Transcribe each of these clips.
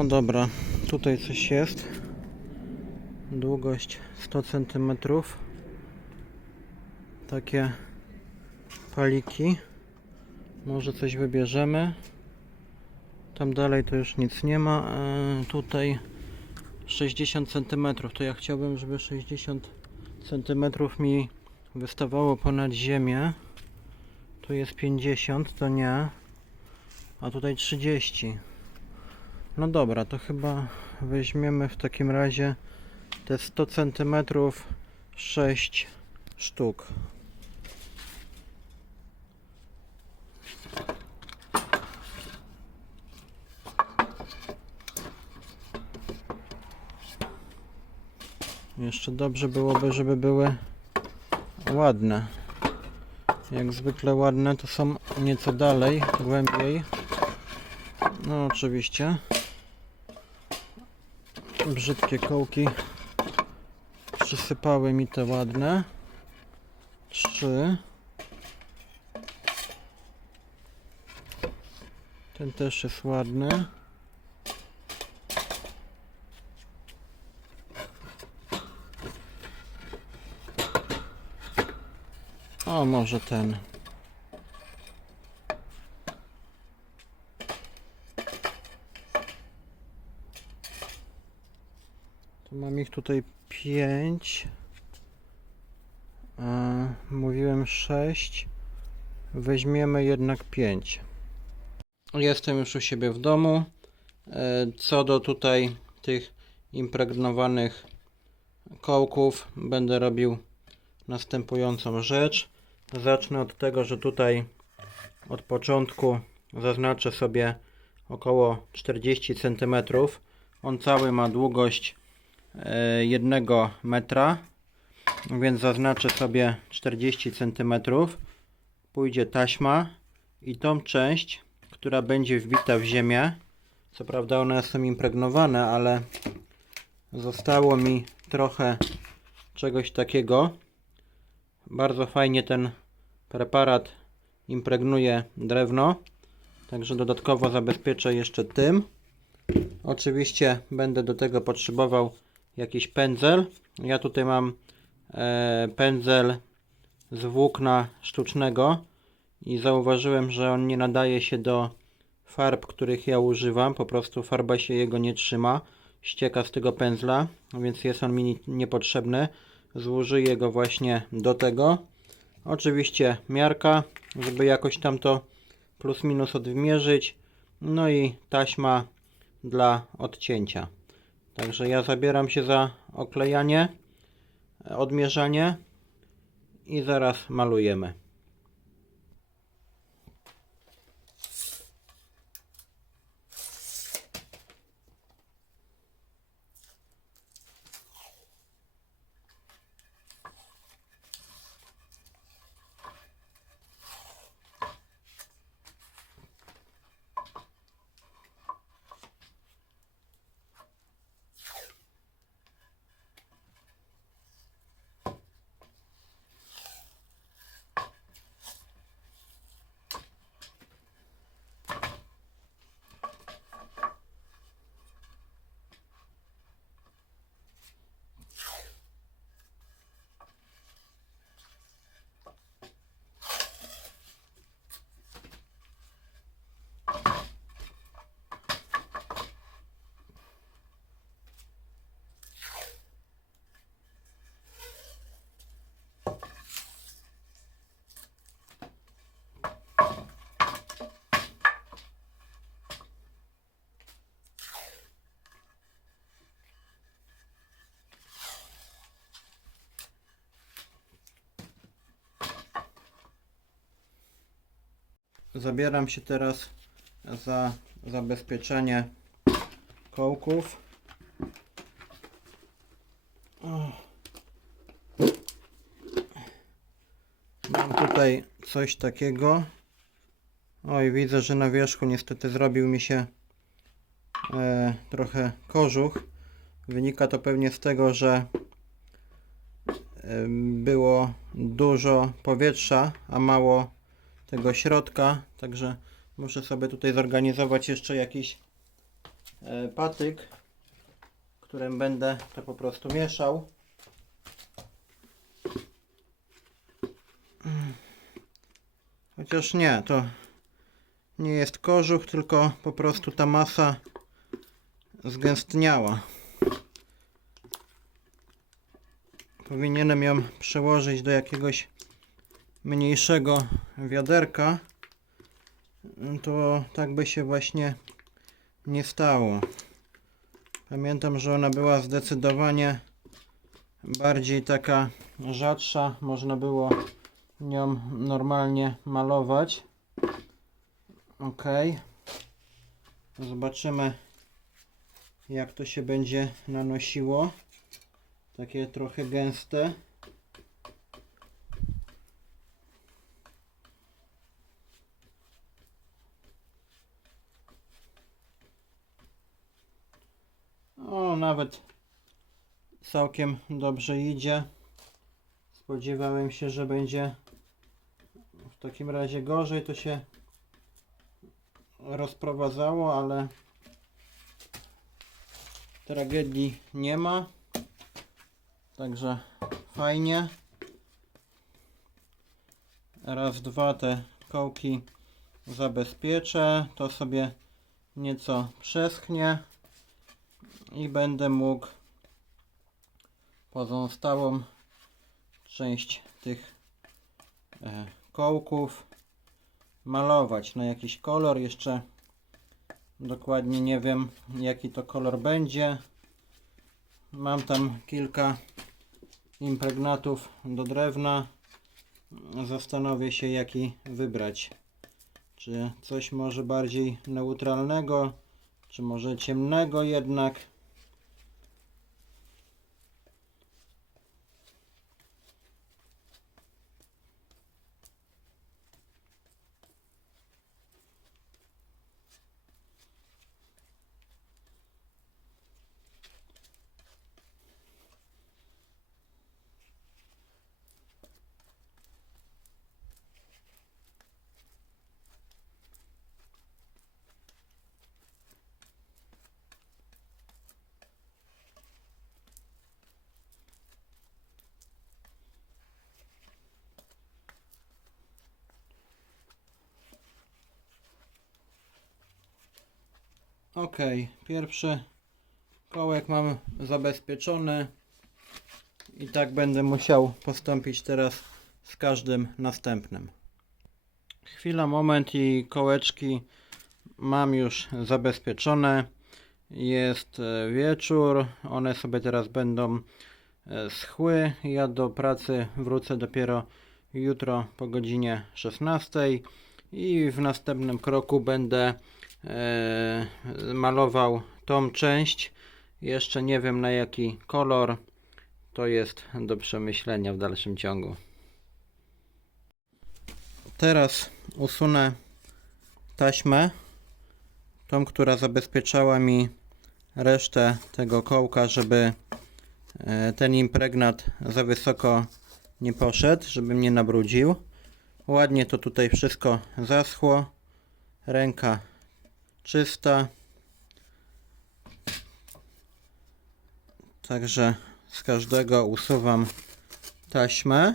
No dobra, tutaj coś jest. Długość 100 cm. Takie paliki. Może coś wybierzemy. Tam dalej to już nic nie ma. E, tutaj 60 cm. To ja chciałbym, żeby 60 cm mi wystawało ponad ziemię. Tu jest 50, to nie. A tutaj 30. No dobra, to chyba weźmiemy w takim razie te 100 cm 6 sztuk. Jeszcze dobrze byłoby, żeby były ładne. Jak zwykle ładne to są nieco dalej, głębiej. No oczywiście. Brzydkie kołki przysypały mi te ładne. Trzy. Ten też jest ładny. O, może ten. To ich tutaj 5. Mówiłem 6. Weźmiemy jednak 5. Jestem już u siebie w domu. E, Co do tutaj tych impregnowanych kołków, będę robił następującą rzecz. Zacznę od tego, że tutaj od początku zaznaczę sobie około 40 cm. On cały ma długość 1 metra, więc zaznaczę sobie 40 cm. Pójdzie taśma i tą część, która będzie wbita w ziemię, co prawda one są impregnowane, ale zostało mi trochę czegoś takiego. Bardzo fajnie ten preparat impregnuje drewno, także dodatkowo zabezpieczę jeszcze tym. Oczywiście będę do tego potrzebował jakiś pędzel. Ja tutaj mam e, pędzel z włókna sztucznego i zauważyłem, że on nie nadaje się do farb, których ja używam. Po prostu farba się jego nie trzyma, ścieka z tego pędzla, więc jest on mi niepotrzebny. Złożyję go właśnie do tego. Oczywiście miarka, żeby jakoś tam to plus minus odmierzyć. No i taśma dla odcięcia. Także ja zabieram się za oklejanie, odmierzanie i zaraz malujemy. Zabieram się teraz za zabezpieczenie kołków. Mam tutaj coś takiego. Oj, widzę, że na wierzchu niestety zrobił mi się e, trochę kożuch. Wynika to pewnie z tego, że e, było dużo powietrza, a mało tego środka, także muszę sobie tutaj zorganizować jeszcze jakiś e, patyk, którym będę to po prostu mieszał. Chociaż nie, to nie jest kożuch, tylko po prostu ta masa zgęstniała. Powinienem ją przełożyć do jakiegoś mniejszego wiaderka. To tak by się właśnie nie stało. Pamiętam, że ona była zdecydowanie bardziej taka rzadsza. Można było nią normalnie malować. Ok. Zobaczymy jak to się będzie nanosiło. Takie trochę gęste. O, nawet całkiem dobrze idzie. Spodziewałem się, że będzie w takim razie gorzej to się rozprowadzało, ale tragedii nie ma. Także fajnie. Raz, dwa te kołki zabezpieczę. To sobie nieco przeschnie i będę mógł pozostałą część tych e, kołków malować na jakiś kolor. Jeszcze dokładnie nie wiem jaki to kolor będzie. Mam tam kilka impregnatów do drewna. Zastanowię się jaki wybrać. Czy coś może bardziej neutralnego, czy może ciemnego jednak. Ok, pierwszy kołek mam zabezpieczony i tak będę musiał postąpić teraz z każdym następnym. Chwila, moment i kołeczki mam już zabezpieczone. Jest e, wieczór, one sobie teraz będą e, schły. Ja do pracy wrócę dopiero jutro po godzinie 16 i w następnym kroku będę malował tą część. Jeszcze nie wiem na jaki kolor. To jest do przemyślenia w dalszym ciągu. Teraz usunę taśmę, tą, która zabezpieczała mi resztę tego kołka, żeby e, ten impregnat za wysoko nie poszedł, żeby mnie nabrudził. Ładnie to tutaj wszystko zaschło. Ręka czysta. Także z każdego usuwam taśmę.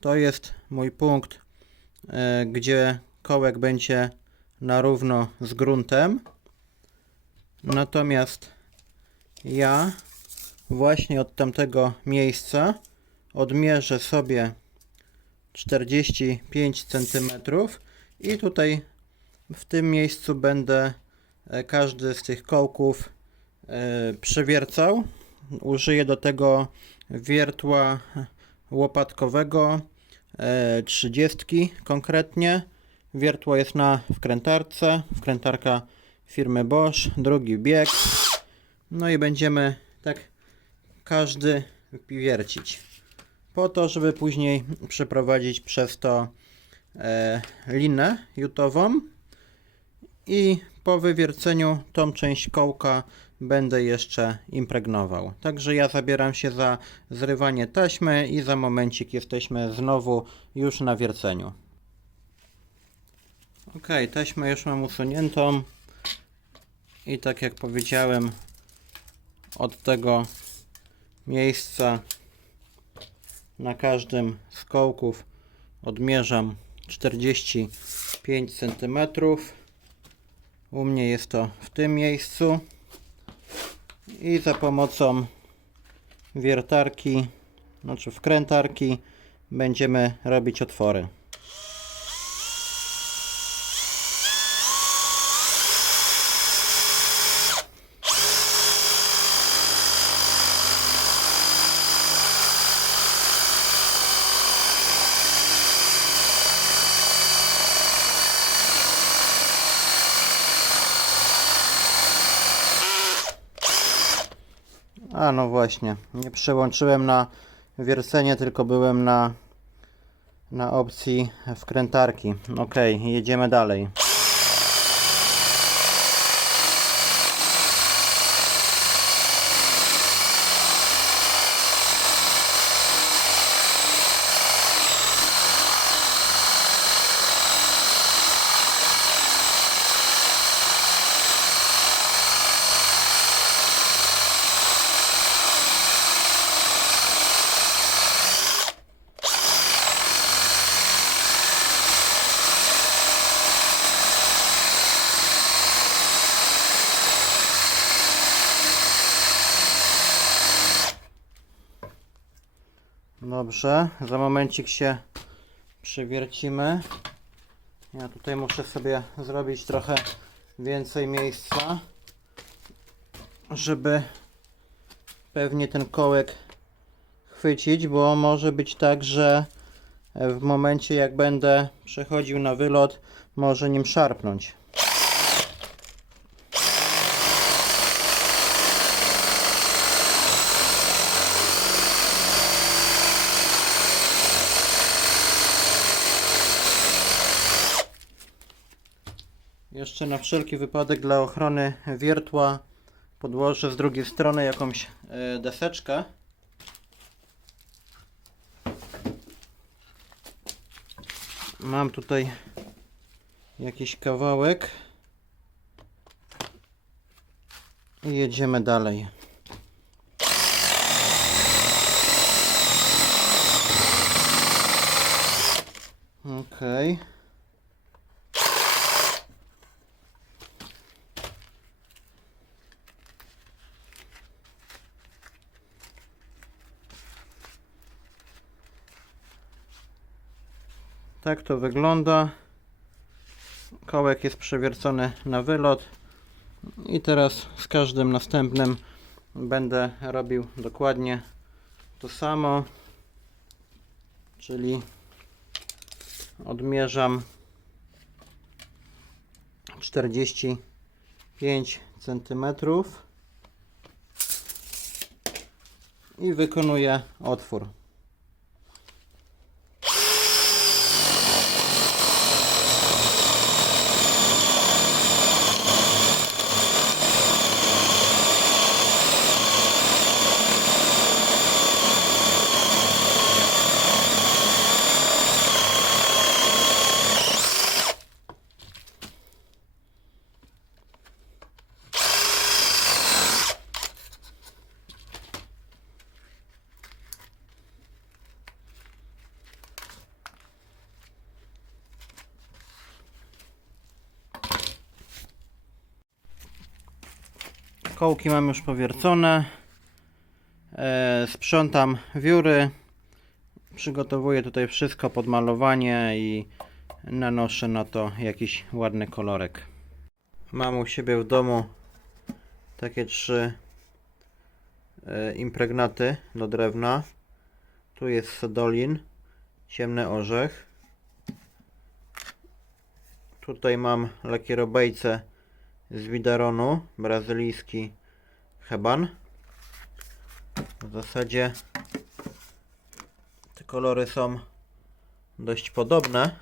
To jest mój punkt, e, gdzie kołek będzie na równo z gruntem. Natomiast ja właśnie od tamtego miejsca odmierzę sobie 45 cm i tutaj w tym miejscu będę e, każdy z tych kołków e, przewiercał. Użyję do tego wiertła łopatkowego e, 30 konkretnie. Wiertło jest na wkrętarce, wkrętarka firmy Bosch, drugi bieg. No i będziemy tak każdy wiercić. Po to, żeby później przeprowadzić przez to e, linę jutową i po wywierceniu tą część kołka będę jeszcze impregnował. Także ja zabieram się za zrywanie taśmy i za momencik jesteśmy znowu już na wierceniu. Ok, taśmę już mam usuniętą. I tak jak powiedziałem, od tego miejsca na każdym z kołków odmierzam 45 cm. U mnie jest to w tym miejscu. I za pomocą wiertarki, znaczy wkrętarki, będziemy robić otwory. A no właśnie, nie przełączyłem na wiercenie, tylko byłem na, na opcji wkrętarki. Ok, jedziemy dalej. Dobrze, za momencik się przewiercimy. Ja tutaj muszę sobie zrobić trochę więcej miejsca, żeby pewnie ten kołek chwycić, bo może być tak, że w momencie jak będę przechodził na wylot, może nim szarpnąć. Jeszcze na wszelki wypadek dla ochrony wiertła podłożę z drugiej strony jakąś e, deseczkę. Mam tutaj jakiś kawałek. I jedziemy dalej. Okej. Tak to wygląda. Kołek jest przewiercony na wylot. I teraz z każdym następnym będę robił dokładnie to samo. Czyli odmierzam 45 cm i wykonuję otwór. Kołki mam już powiercone. E, sprzątam wióry. Przygotowuję tutaj wszystko pod malowanie i nanoszę na to jakiś ładny kolorek. Mam u siebie w domu takie trzy e, impregnaty do drewna. Tu jest sodolin, ciemny orzech. Tutaj mam lakierobejce z widaronu, brazylijski heban. W zasadzie te kolory są dość podobne.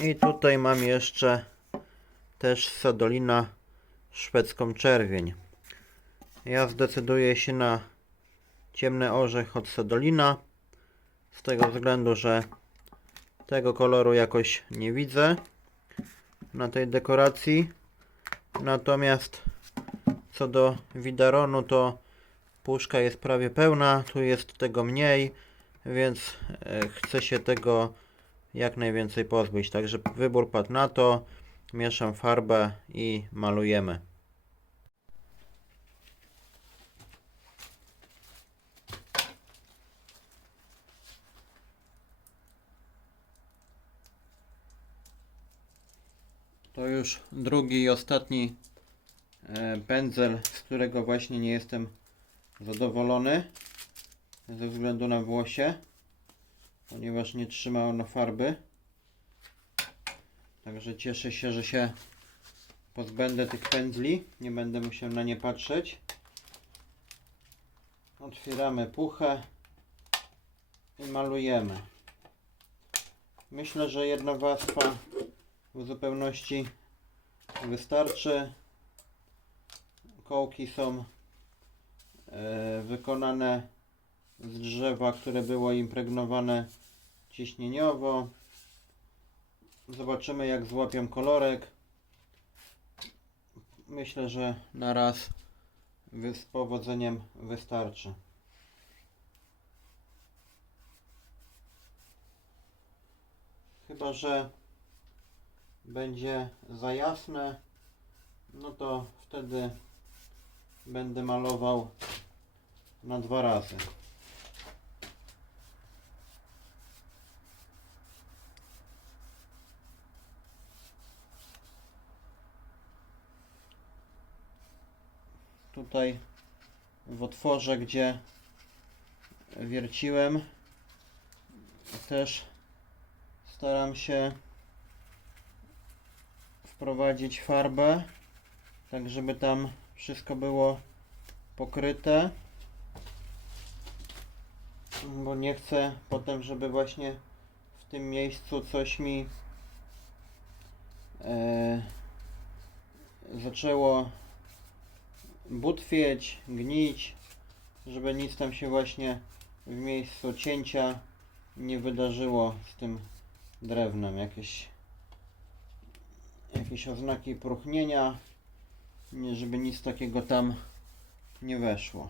I tutaj mam jeszcze też Sadolina szwedzką czerwień. Ja zdecyduję się na ciemny orzech od Sadolina z tego względu, że tego koloru jakoś nie widzę na tej dekoracji. Natomiast co do widaronu, to puszka jest prawie pełna, tu jest tego mniej, więc e, chcę się tego jak najwięcej pozbyć. Także wybór padł na to. Mieszam farbę i malujemy. To już drugi i ostatni e, pędzel, z którego właśnie nie jestem zadowolony ze względu na włosie, ponieważ nie trzyma ono farby. Także cieszę się, że się pozbędę tych pędzli. Nie będę musiał na nie patrzeć. Otwieramy puchę i malujemy. Myślę, że jedna warstwa w zupełności wystarczy. Kołki są e, wykonane z drzewa, które było impregnowane ciśnieniowo. Zobaczymy jak złapią kolorek. Myślę, że na raz z powodzeniem wystarczy. Chyba, że będzie za jasne, no to wtedy będę malował na dwa razy. Tutaj w otworze, gdzie wierciłem, też staram się wprowadzić farbę, tak żeby tam wszystko było pokryte. Bo nie chcę potem, żeby właśnie w tym miejscu coś mi e, zaczęło butwieć, gnić, żeby nic tam się właśnie w miejscu cięcia nie wydarzyło z tym drewnem. Jakieś jakieś oznaki próchnienia, nie żeby nic takiego tam nie weszło.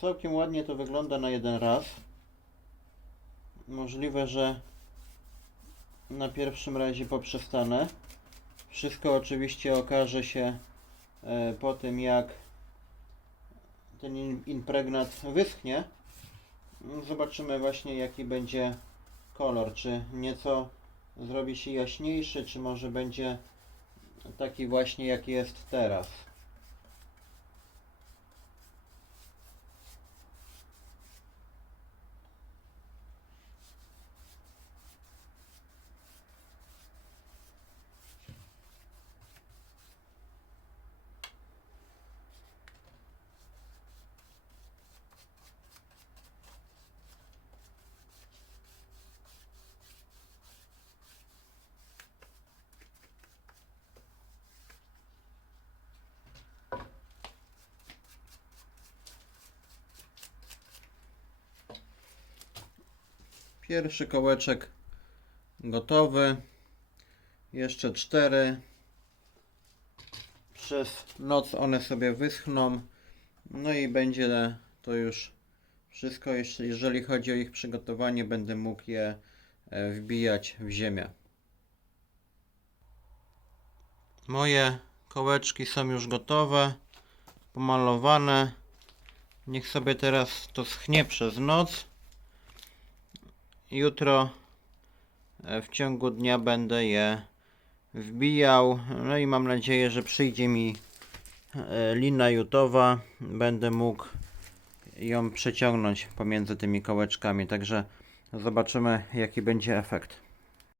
Całkiem ładnie to wygląda na jeden raz. Możliwe, że na pierwszym razie poprzestanę. Wszystko oczywiście okaże się e, po tym, jak ten impregnat wyschnie. Zobaczymy właśnie, jaki będzie kolor. Czy nieco zrobi się jaśniejszy, czy może będzie taki właśnie, jaki jest teraz. Pierwszy kołeczek gotowy. Jeszcze cztery. Przez noc one sobie wyschną. No i będzie to już wszystko. Jeżeli chodzi o ich przygotowanie, będę mógł je e, wbijać w ziemię. Moje kołeczki są już gotowe, pomalowane. Niech sobie teraz to schnie przez noc. Jutro e, w ciągu dnia będę je wbijał. No i mam nadzieję, że przyjdzie mi e, lina jutowa. Będę mógł ją przeciągnąć pomiędzy tymi kołeczkami. Także zobaczymy, jaki będzie efekt.